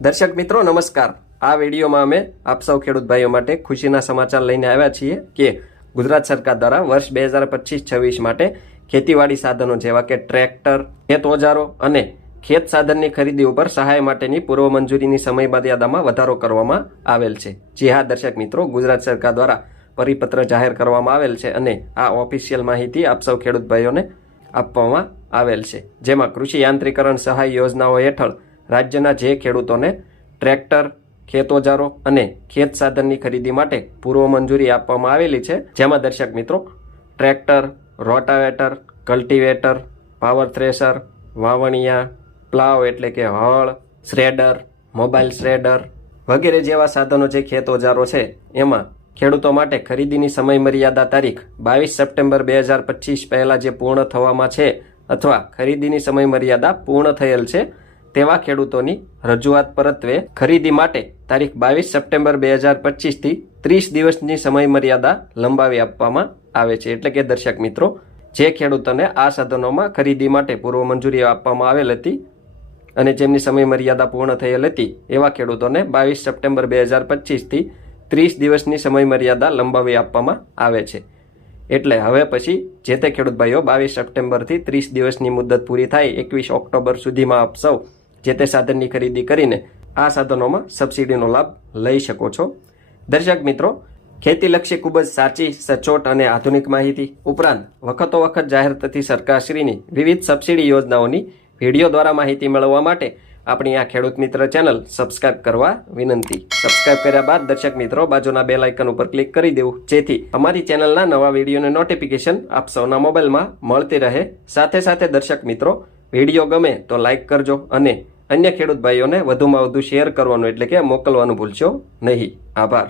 દર્શક મિત્રો, નમસ્કાર. આ વિડીયોમાં અમે આપ સૌ ખેડૂત ભાઈઓ માટે ખુશીના સમાચાર લઈને આવ્યા છીએ કે ગુજરાત સરકાર દ્વારા વર્ષ બે હજાર પચીસ છવ્વીસ માટે ખેતીવાડી સાધનો જેવા કે ટ્રેક્ટર, ખેત ઓજારો અને ખેત સાધનની ખરીદી ઉપર સહાય માટેની પૂર્વ મંજૂરીની સમય મર્યાદામાં વધારો કરવામાં આવેલ છે. જી હા, દર્શક મિત્રો, ગુજરાત સરકાર દ્વારા પરિપત્ર જાહેર કરવામાં આવેલ છે અને આ ઓફિશિયલ માહિતી આપ સૌ ખેડૂત ભાઈઓને આપવામાં આવેલ છે. જેમાં કૃષિ યાંત્રીકરણ સહાય યોજનાઓ હેઠળ રાજ્યના જે ખેડૂતોને ટ્રેક્ટર ખેત ઓજારો અને ખેત સાધનની ખરીદી માટે પૂર્વ મંજૂરી આપવામાં આવેલી છે. જેમાં દર્શક મિત્રો, tractor, rotavator, cultivator, power thresher, વાવણિયા, plough એટલે કે હળ, શ્રેડર, મોબાઈલ શ્રેડર વગેરે જેવા સાધનો જે ખેત ઓજારો છે, એમાં ખેડૂતો માટે ખરીદીની સમય મર્યાદા તારીખ બાવીસ સપ્ટેમ્બર બે હજાર પચીસ પહેલાં જે પૂર્ણ થવામાં છે અથવા ખરીદીની સમય મર્યાદા પૂર્ણ થયેલ છે તેવા ખેડૂતોની રજૂઆત પરત્વે ખરીદી માટે તારીખ બાવીસ સપ્ટેમ્બર બે હજાર પચીસથી ત્રીસ દિવસની સમય મર્યાદા લંબાવી આપવામાં આવે છે. એટલે કે દર્શક મિત્રો, જે ખેડૂતોને આ સાધનોમાં ખરીદી માટે પૂર્વ મંજૂરી આપવામાં આવેલ હતી અને જેમની સમય મર્યાદા પૂર્ણ થયેલ હતી, એવા ખેડૂતોને બાવીસ સપ્ટેમ્બર બે હજાર પચીસથી ત્રીસ દિવસની સમય મર્યાદા લંબાવી આપવામાં આવે છે. એટલે હવે પછી જે તે ખેડૂત ભાઈઓ બાવીસ સપ્ટેમ્બરથી ત્રીસ દિવસની મુદત પૂરી થાય, એકવીસ ઓક્ટોબર સુધીમાં આપ સૌ જે તે સાધનની ખરીદી કરીને આ સાધનોમાં સબસિડીનો લાભ લઈ શકો છો. દર્શક મિત્રો ખેતીલક્ષી ખૂબ જ સાચી, સચોટ અને આધુનિક માહિતી ઉપરાંત વખતો વખત જાહેર થતી સરકારશ્રીની વિવિધ સબસિડી યોજનાઓની વીડિયો દ્વારા માહિતી મેળવવા માટે આપણી આ ખેડૂત મિત્ર ચેનલ સબસ્ક્રાઇબ કરવા વિનંતી. સબસ્ક્રાઇબ કર્યા બાદ દર્શક મિત્રો, બાજુના બે લાઇકન ઉપર ક્લિક કરી દેવું, જેથી અમારી ચેનલના નવા વિડીયોની નોટિફિકેશન આપ સૌના મોબાઈલમાં મળતી રહે. સાથે સાથે દર્શક મિત્રો વીડિયો ગમે તો લાઇક કરજો અને અન્ય ખેડૂત ભાઈઓને વધુમાં વધુ શેર કરવાનું એટલે કે મોકલવાનું ભૂલશો નહીં. આભાર.